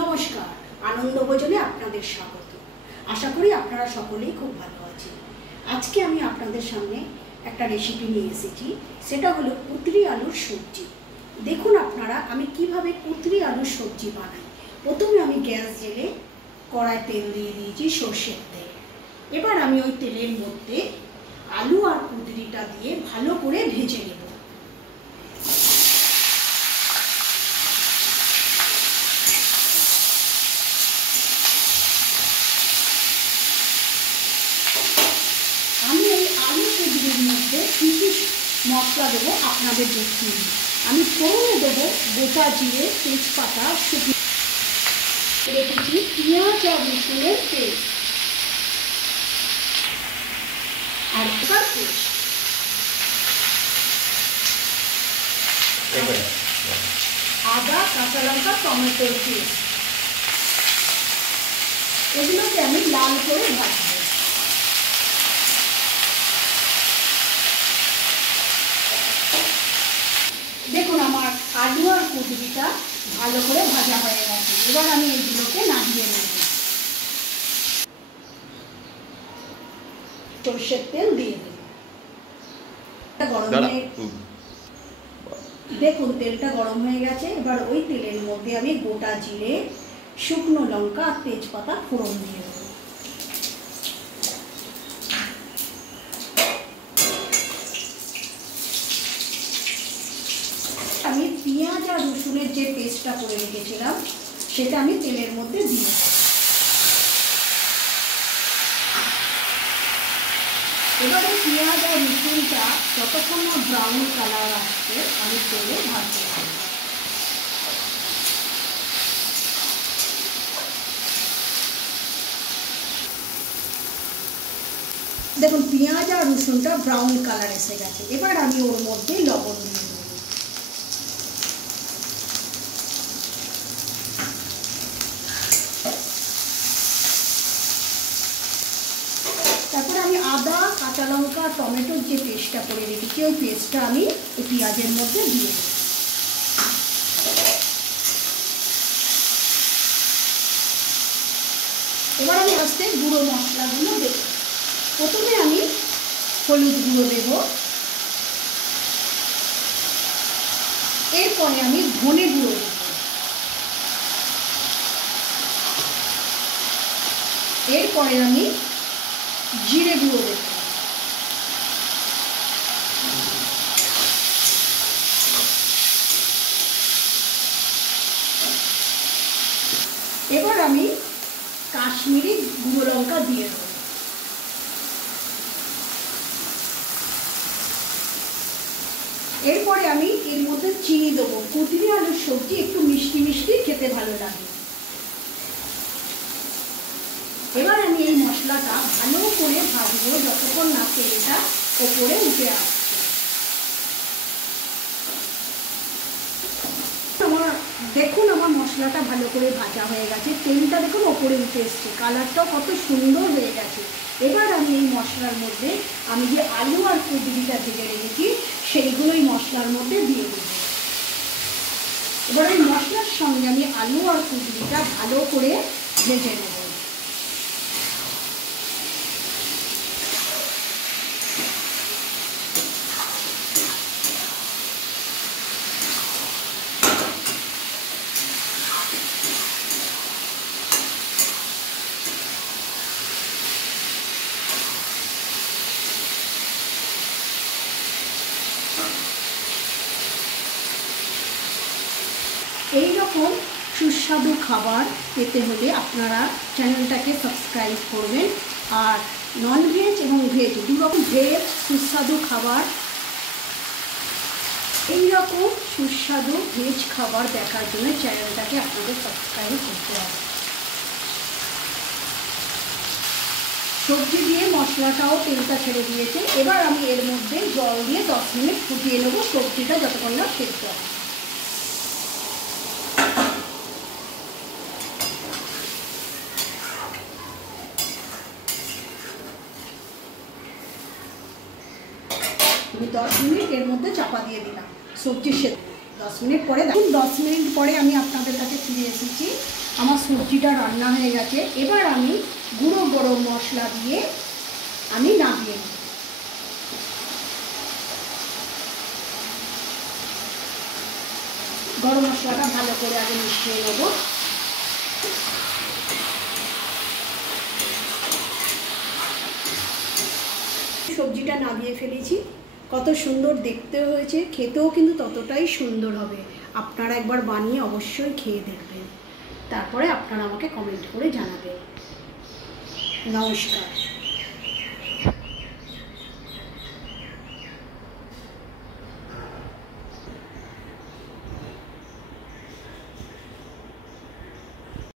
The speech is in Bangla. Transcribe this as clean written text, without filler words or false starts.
নমস্কার, আনন্দ ভোজনে আপনাদের স্বাগত। আশা করি আপনারা সকলেই খুব ভালো আছেন। আজকে আমি আপনাদের সামনে একটা রেসিপি নিয়ে এসেছি, সেটা হলো কুঁদরি আলুর সবজি। দেখুন আপনারা আমি কিভাবে কুঁদরি আলুর সবজি বানাই। প্রথমে আমি গ্যাস জেলে কড়ায় তেল দিয়ে দিয়েছি, সর্ষের তেল। এবার আমি ওই তেলের মধ্যে আলু আর কুঁদরিটা দিয়ে ভালো করে ভেজে নেব। আমি এই আলু কুঁদরির মধ্যে কী কী মশলা দেবো আপনাদের দেখিয়ে দিই। আমি ফোড়নে দেবো গোটা জিরে, তেজপাতা, শুকনো রেখেছি পেঁয়াজ আর রসুনের পেস্ট আর আদা, কাঁচা লঙ্কা, টমেটোর পেস্ট। এগুলোকে আমি লাল করে ভাজবো। দেখুন আমার আলু আর কুঁদরিটা ভালো করে ভাজা হয়ে গেছে। এবার আমি এগুলোকে নামিয়ে নেব। সরষের তেল দিয়ে দেব। দেখুন তেলটা গরম হয়ে গেছে। এবার ওই তেলের মধ্যে আমি গোটা জিরে, শুকনো লঙ্কা আর তেজপাতা ফোড়ন দিয়ে দেব। আমি পেঁয়াজ আর রসুনের যে পেস্টটা করে রেখেছিলাম সেটা আমি তেলের মধ্যে দিয়ে দেব। এবারে পেঁয়াজ আর রসুনটা যতক্ষণ না ব্রাউন কালার আসছে আমি তেলে ভাজতে থাকব। দেখুন পেঁয়াজ আর রসুনটা ব্রাউন কালার এসে গেছে। এবার আমি ওর মধ্যে লবণ দিয়ে দেব। তারপরে আমি আদা, কাঁচা লঙ্কা, টমেটোর যে পেস্টটা করে রেখেছি ওই পেস্টটা আমি এই পেঁয়াজের মধ্যে দিয়ে দেব। এবার আমি আস্তে গুঁড়ো মশলাগুলো দেব। প্রথমে আমি হলুদ গুঁড়ো দেব, এরপরে আমি ধনে গুঁড়ো দেব, এরপরে আমি জিরে গুঁড়ো দেব, এবার আমি কাশ্মীরি গুঁড়ো লঙ্কা দিয়ে দেব। এরপরে আমি এর মধ্যে চিনি দেবো। কুঁদরি আলুর সবজি একটু মিষ্টি মিষ্টি খেতে ভালো লাগে। এবার আমি এই মশলাটা ভালো করে ভাজবো যতক্ষণ না তেলটা ওপরে উঠে আসছে। দেখুন আমার মশলাটা ভালো করে ভাজা হয়ে গেছে, তেলটা দেখুন ওপরে উঠে এসছে, কালারটাও কত সুন্দর হয়ে গেছে। এবার আমি এই মশলার মধ্যে আমি যে আলু আর কুঁদরিটা ভেজে রেখেছি সেইগুলোই মশলার মধ্যে দিয়ে দেব। এবার এই মশলার সঙ্গে আমি আলু আর কুঁদরিটা ভালো করে ভেজে নেব। এই রকম সুস্বাদু খাবার পেতে হলে আপনারা চ্যানেলটাকে সাবস্ক্রাইব করবেন। আর নন ভেজ এবং ভেজ দুরকম ভেজ সুস্বাদু খাবার, এই রকম সুস্বাদু ভেজ খাবার দেখার জন্য চ্যানেলটাকে আপনাদের সাবস্ক্রাইব করতে হবে। সবজি দিয়ে মশলাটাও তেলটা ছেড়ে দিয়েছে। এবার আমি এর মধ্যে জল দিয়ে 10 মিনিট ফুটিয়ে নেব সবজিটা যতক্ষণ না সেদ্ধ হয়। আমি 10 মিনিট এর মধ্যে চাপা দিয়ে দিলাম সবজি সেদ্ধ। 10 মিনিট পরে, দেখুন 10 মিনিট পরে আমি আপনাদের কাছে ফিরে এসেছি। আমার সবজিটা রান্না হয়ে গেছে। এবার আমি গুঁড়ো গরম মশলা দিয়ে আমি নামিয়ে নিই। গরম মশলাটা ভালো করে আগে মিশিয়ে নেব। সবজিটা নামিয়ে ফেলেছি। কত সুন্দর দেখতে হয়েছে, খেতেও কিন্তু ততটাই সুন্দর হবে। আপনারা একবার বানিয়ে অবশ্যই খেয়ে দেখবেন, তারপরে আপনারা আমাকে কমেন্ট করে জানাবেন। নমস্কার।